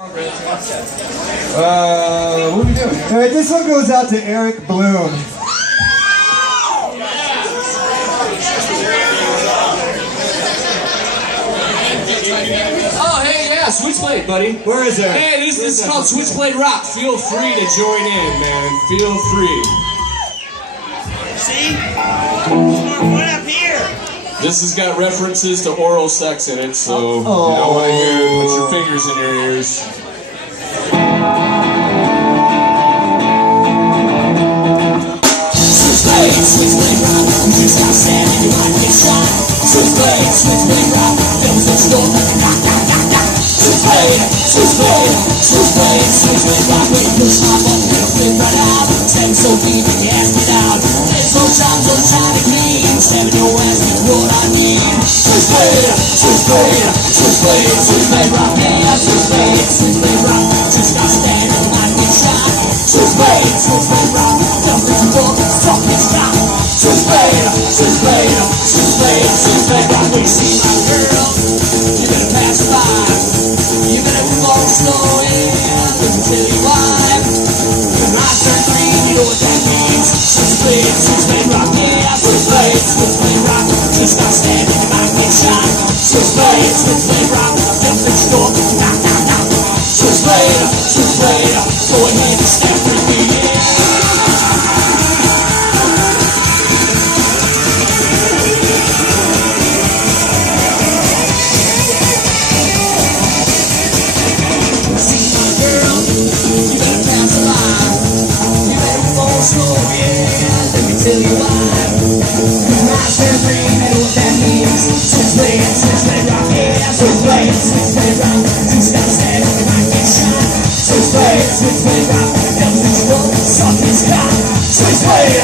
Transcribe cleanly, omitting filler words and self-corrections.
What are we doing? All right, this one goes out to Eric Bloom. Oh, hey, yeah, Switchblade, buddy. Where is it? Hey, this is called Switchblade Rock. Feel free to join in, man. Feel free. See? What up here? This has got references to oral sex in it, so you don't want to hear it. Put your fingers in your ears. Switchblade rock, you stop standing, you might get shot. Switchblade rock, devils in store, knock, knock, knock, knock. Switchblade rock, when you push my button, it'll flip right out. Stabbing so deep, and you ask it out. There's no time to clean. Stabbing your ass is what I need. Switchblade rock, yeah, Switchblade rock, just stop standing, you might get shot. Switchblade rock, devils in store, fuck this guy. Switchblade rock, when you see my girl, you better pass by. You better move on slow and let me tell you why. When I turn green, you know what that means. Switchblade rock, yeah, Switchblade rock, just stop standing, you might get shot. Switchblade rock, devils in store, knock, knock, knock. Switchblade, go ahead and step with me, yeah. Tell you why. When I turn green, I know what that means. Switchblade rock, yeah. Switchblade rock, just gotta stand up and I get shot. Switchblade rock, devils in trouble, suck this guy. Switchblade,